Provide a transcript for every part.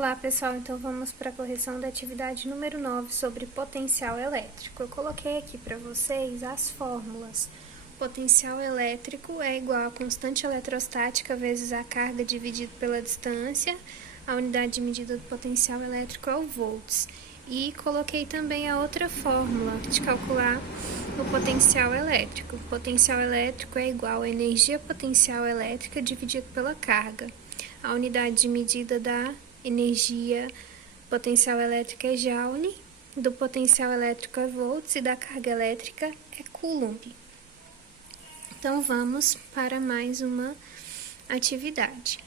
Olá pessoal, então vamos para a correção da atividade número 9 sobre potencial elétrico. Eu coloquei aqui para vocês as fórmulas. Potencial elétrico é igual a constante eletrostática vezes a carga dividido pela distância. A unidade de medida do potencial elétrico é o volts. E coloquei também a outra fórmula de calcular o potencial elétrico. O potencial elétrico é igual a energia potencial elétrica dividido pela carga. A unidade de medida da energia potencial elétrica é Joule, do potencial elétrico é volts e da carga elétrica é Coulomb. Então, vamos para mais uma atividade.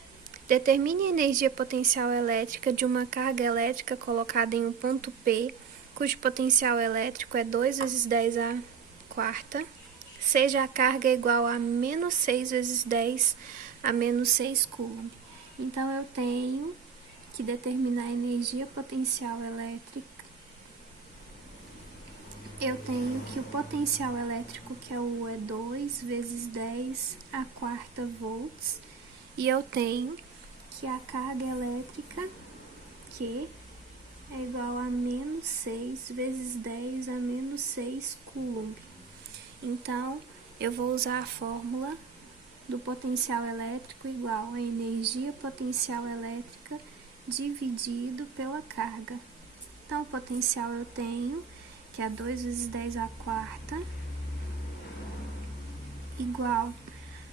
Determine a energia potencial elétrica de uma carga elétrica colocada em um ponto P, cujo potencial elétrico é 2 vezes 10 a quarta, seja a carga igual a menos 6 vezes 10 a menos 6 Coulomb. Então, eu tenho que determinar a energia potencial elétrica. Eu tenho que o potencial elétrico, que é o E, 2 vezes 10 a quarta volts. E eu tenho que a carga elétrica, Q, é igual a menos 6 vezes 10 a menos 6 Coulomb. Então, eu vou usar a fórmula do potencial elétrico igual a energia potencial elétrica dividido pela carga. Então, o potencial eu tenho, que é 2 vezes 10 a quarta, igual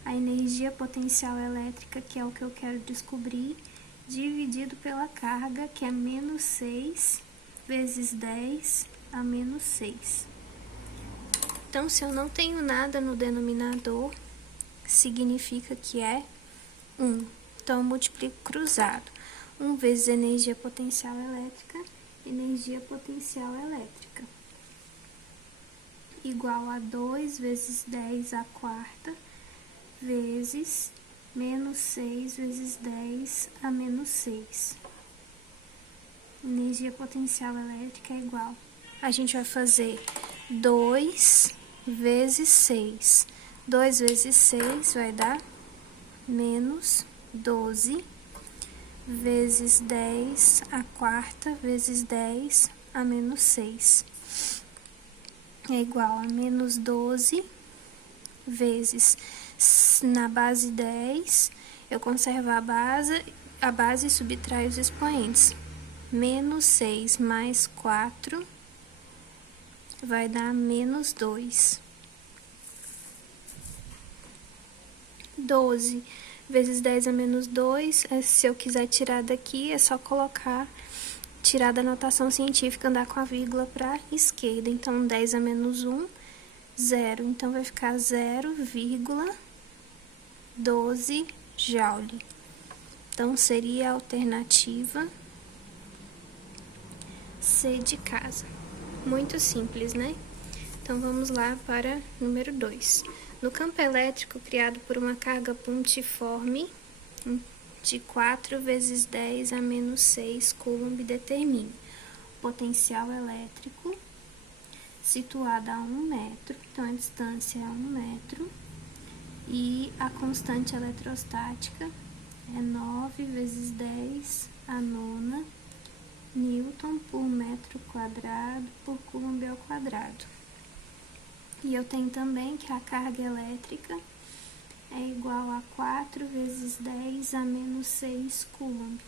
a energia potencial elétrica, que é o que eu quero descobrir, dividido pela carga, que é menos 6 vezes 10 a menos 6. Então, se eu não tenho nada no denominador, significa que é 1. Então, eu multiplico cruzado. 1 vezes energia potencial elétrica, igual a 2 vezes 10 a quarta, vezes menos 6 vezes 10 a menos 6. Energia potencial elétrica é igual. A gente vai fazer 2 vezes 6. 2 vezes 6 vai dar menos 12 vezes 10 a quarta vezes 10 a menos 6. É igual a menos 12 vezes, na base 10, eu conservo a base e subtrai os expoentes. Menos 6 mais 4 vai dar menos 2. 12 vezes 10 a menos 2, se eu quiser tirar daqui, é só tirar da notação científica, andar com a vírgula para a esquerda. Então, 10 a menos 1, 0. Então, vai ficar 0,12 Joule. Então, seria a alternativa C de casa. Muito simples, né? Então, vamos lá para número 2. No campo elétrico criado por uma carga pontiforme de 4 vezes 10 a menos 6 Coulomb, determine o potencial elétrico situado a 1 metro, então a distância é 1 metro, e a constante eletrostática é 9 vezes 10 a nona Newton por metro quadrado por Coulomb ao quadrado. E eu tenho também que a carga elétrica é igual a 4 vezes 10 a menos 6 Coulomb.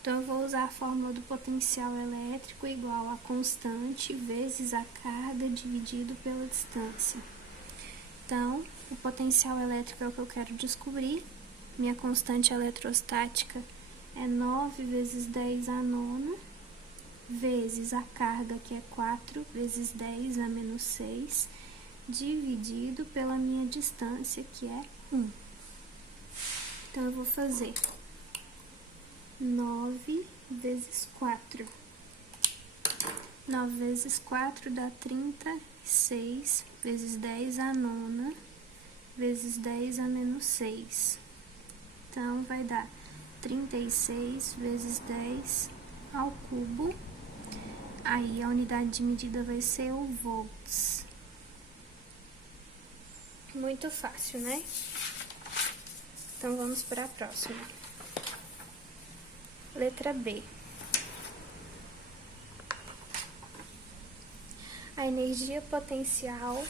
Então, eu vou usar a fórmula do potencial elétrico igual a constante vezes a carga dividido pela distância. Então, o potencial elétrico é o que eu quero descobrir. Minha constante eletrostática é 9 vezes 10 a nona, vezes a carga, que é 4 vezes 10 a menos 6, dividido pela minha distância, que é 1. Então, eu vou fazer 9 vezes 4. 9 vezes 4 dá 36, vezes 10 a nona, vezes 10 a menos 6. Então, vai dar 36 vezes 10 ao cubo. Aí, a unidade de medida vai ser o volts. Muito fácil, né? Então, vamos para a próxima. Letra B. a energia potencial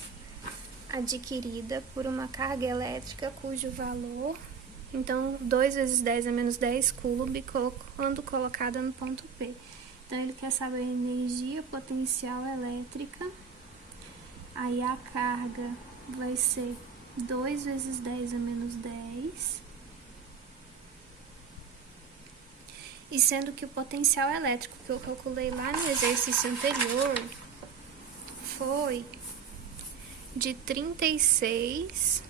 adquirida por uma carga elétrica cujo valor, então 2 vezes 10 a menos 10 coulomb quando colocada no ponto P. Então ele quer saber a energia potencial elétrica, aí a carga vai ser 2 vezes 10 a menos 10, e sendo que o potencial elétrico que eu calculei lá no exercício anterior foi de 36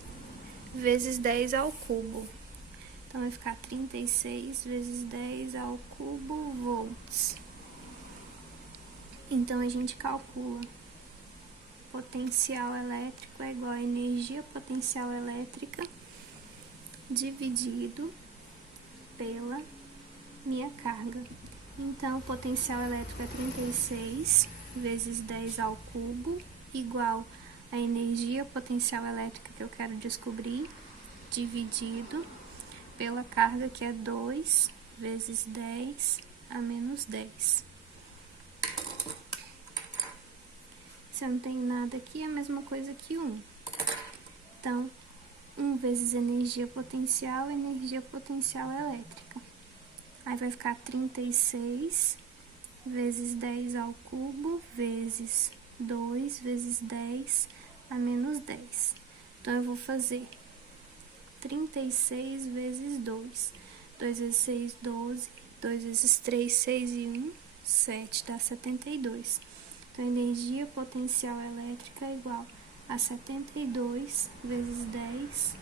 vezes 10 ao cubo. Então, vai ficar 36 vezes 10 ao cubo volts. Então, a gente calcula potencial elétrico é igual a energia potencial elétrica dividido pela minha carga. Então, o potencial elétrico é 36 vezes 10 ao cubo, igual a energia potencial elétrica que eu quero descobrir, dividido pela carga, que é 2 vezes 10 a menos 10. Se eu não tenho nada aqui, é a mesma coisa que 1. Então, 1 vezes energia potencial elétrica. Aí vai ficar 36 vezes 10 ao cubo vezes 2 vezes 10 a menos 10. Então, eu vou fazer 36 vezes 2. 2 vezes 6, 12. 2 vezes 3, 6 e 1, 7. Dá 72. Então, a energia potencial elétrica é igual a 72 vezes 10.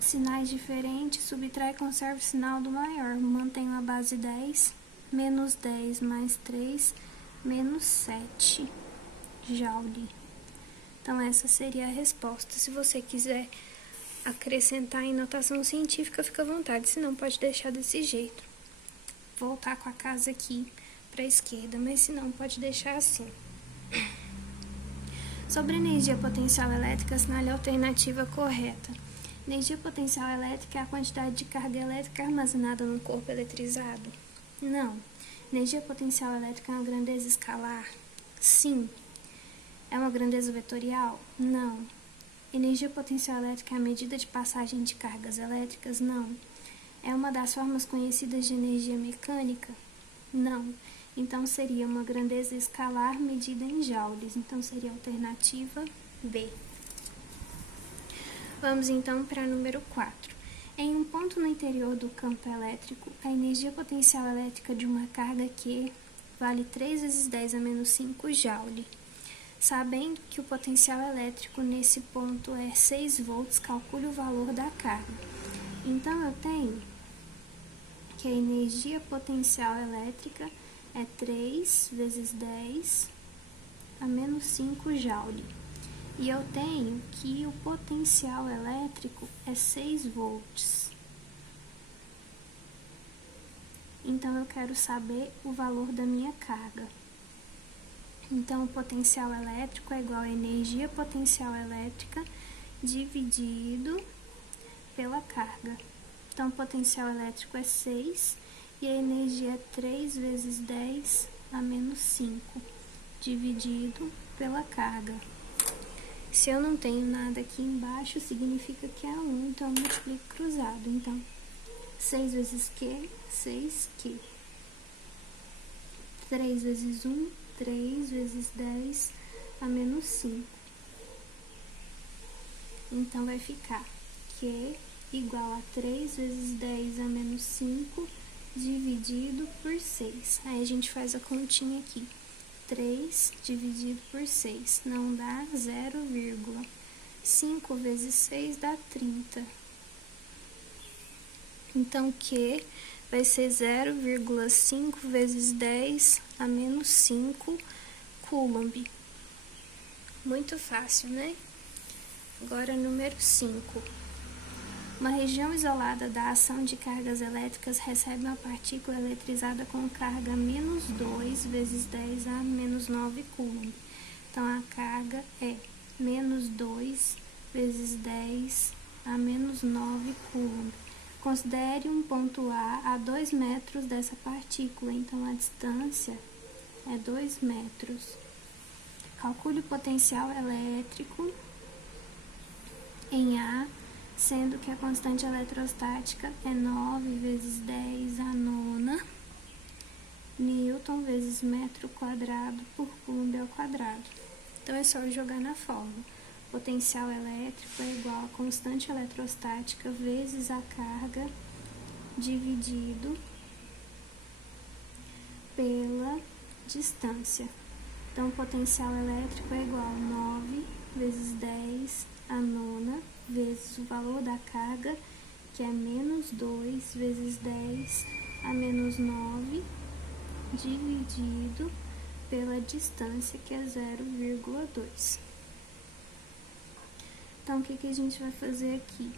Sinais diferentes, subtrai e conserva o sinal do maior. Mantenho a base 10, menos 10 mais 3, menos 7 joule. Então, essa seria a resposta. Se você quiser acrescentar em notação científica, fica à vontade, senão pode deixar desse jeito. Voltar com a casa aqui para a esquerda, mas se não, pode deixar assim. Sobre energia potencial elétrica, assinale a alternativa correta. Energia potencial elétrica é a quantidade de carga elétrica armazenada no corpo eletrizado? Não. Energia potencial elétrica é uma grandeza escalar? Sim. É uma grandeza vetorial? Não. Energia potencial elétrica é a medida de passagem de cargas elétricas? Não. É uma das formas conhecidas de energia mecânica? Não. Então, seria uma grandeza escalar medida em joules. Então, seria a alternativa B. Vamos, então, para número 4. Em um ponto no interior do campo elétrico, a energia potencial elétrica de uma carga Q vale 3 vezes 10 a menos 5 joule. Sabendo que o potencial elétrico nesse ponto é 6 volts, calcule o valor da carga. Então, eu tenho que a energia potencial elétrica é 3 vezes 10 a menos 5 joule. E eu tenho que o potencial elétrico é 6 volts. Então, eu quero saber o valor da minha carga. Então, o potencial elétrico é igual a energia potencial elétrica dividido pela carga. Então, o potencial elétrico é 6 e a energia é 3 vezes 10 a menos 5, dividido pela carga. Se eu não tenho nada aqui embaixo, significa que é 1, então eu multiplico cruzado. Então, 6 vezes Q, 6Q. 3 vezes 1, 3 vezes 10 a menos 5. Então, vai ficar Q igual a 3 vezes 10 a menos 5 dividido por 6. Aí, a gente faz a continha aqui. 3 dividido por 6 não dá 0, 5 vezes 6 dá 30. Então, Q vai ser 0,5 vezes 10 a menos 5 coulomb. Muito fácil, né? Agora, número 5. Uma região isolada da ação de cargas elétricas recebe uma partícula eletrizada com carga menos 2 vezes 10 a menos 9 coulomb. Então, a carga é menos 2 vezes 10 a menos 9 coulomb. Considere um ponto A 2 metros dessa partícula. Então, a distância é 2 metros. Calcule o potencial elétrico em A, sendo que a constante eletrostática é 9 vezes 10 a nona Newton vezes metro quadrado por coulomb ao quadrado. Então, é só jogar na fórmula. Potencial elétrico é igual a constante eletrostática vezes a carga dividido pela distância. Então, potencial elétrico é igual a 9 vezes 10 a nona vezes o valor da carga, que é menos 2 vezes 10 a menos 9, dividido pela distância, que é 0,2. Então, o que a gente vai fazer aqui?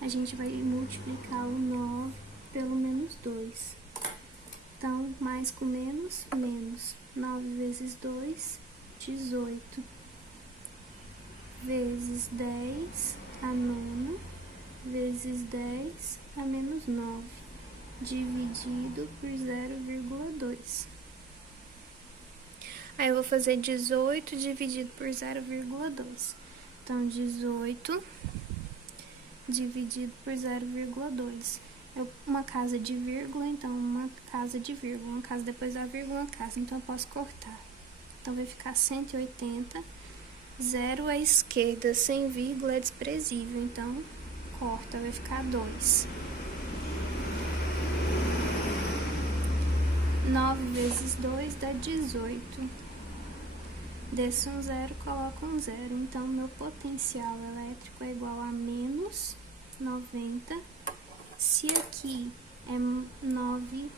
A gente vai multiplicar o 9 pelo menos 2. Então, mais com menos, menos. 9 vezes 2, 18. Vezes 10 a nona, vezes 10 a menos 9, dividido por 0,2. Aí, eu vou fazer 18 dividido por 0,2. Então, 18 dividido por 0,2. Uma casa de vírgula, então uma casa de vírgula. Uma casa depois da vírgula, uma casa. Então, eu posso cortar. Então, vai ficar 180. 0 à esquerda, sem vírgula, é desprezível. Então, corta, vai ficar 2. 9 vezes 2 dá 18. Desce um 0, coloca um 0. Então, meu potencial elétrico é igual a menos 90. Se aqui é 9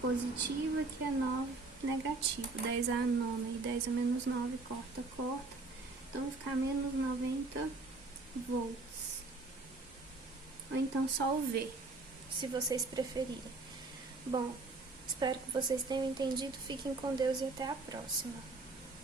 positivo, aqui é 9 negativo. 10 a nona e 10 a menos 9, corta, corta. Então, vai ficar menos 90 volts. Ou então, só o V, se vocês preferirem. Bom, espero que vocês tenham entendido. Fiquem com Deus e até a próxima.